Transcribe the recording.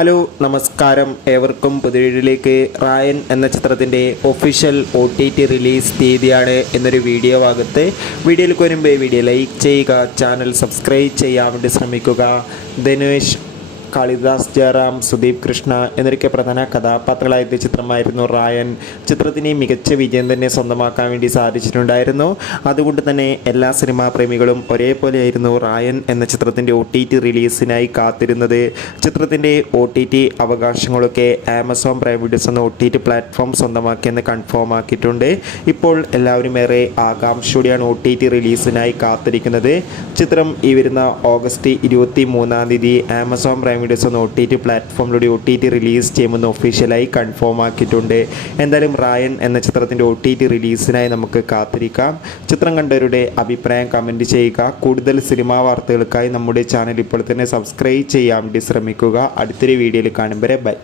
Hello നമസ്കാരം, ഏവർക്കും പുതിയയിലേക്ക്. റായൻ എന്ന ചിത്രത്തിൻ്റെ ഒഫീഷ്യൽ OTT റിലീസ് തീയതിയാണ് എന്നൊരു വീഡിയോ ഭാഗത്ത്. വീഡിയോയിൽ വരുമ്പോൾ വീഡിയോ ലൈക്ക് ചെയ്യുക, ചാനൽ സബ്സ്ക്രൈബ് ചെയ്യാൻ വേണ്ടി ശ്രമിക്കുക. ധനുഷ്, കാളിദാസ് ജയറാം, സുദീപ് കൃഷ്ണ എന്നൊക്കെ പ്രധാന കഥാപാത്രങ്ങളായ ചിത്രമായിരുന്നു റായൻ. ചിത്രത്തിന് മികച്ച വിജയം തന്നെ സ്വന്തമാക്കാൻ വേണ്ടി സാധിച്ചിട്ടുണ്ടായിരുന്നു. അതുകൊണ്ട് തന്നെ എല്ലാ സിനിമാ പ്രേമികളും ഒരേപോലെയായിരുന്നു റായൻ എന്ന ചിത്രത്തിൻ്റെ OTT റിലീസിനായി കാത്തിരുന്നത്. ചിത്രത്തിൻ്റെ OTT അവകാശങ്ങളൊക്കെ ആമസോൺ പ്രൈം വീഡിയോസ് എന്ന OTT പ്ലാറ്റ്ഫോം സ്വന്തമാക്കിയെന്ന് കൺഫേം ആക്കിയിട്ടുണ്ട്. ഇപ്പോൾ എല്ലാവരും ഏറെ ആകാംക്ഷയോടെയാണ് OTT റിലീസിനായി കാത്തിരിക്കുന്നത്. ചിത്രം ഈ വരുന്ന ഓഗസ്റ്റ് 23-ാം തീയതി ആമസോൺ പ്രൈം വീഡിയോസ് എന്ന OTT പ്ലാറ്റ്ഫോമിലൂടെ OTT റിലീസ് ചെയ്യുമെന്ന് ഒഫീഷ്യലായി കൺഫേം ആക്കിയിട്ടുണ്ട്. എന്തായാലും റായൻ എന്ന ചിത്രത്തിൻ്റെ OTT റിലീസിനായി നമുക്ക് കാത്തിരിക്കാം. ചിത്രം കണ്ടവരുടെ അഭിപ്രായം കമൻറ്റ് ചെയ്യുക. കൂടുതൽ സിനിമാ വാർത്തകൾക്കായി നമ്മുടെ ചാനൽ ഇപ്പോൾ തന്നെ സബ്സ്ക്രൈബ് ചെയ്യാൻ വേണ്ടി ശ്രമിക്കുക. അടുത്തൊരു വീഡിയോയിൽ കാണും വരെ ബൈ.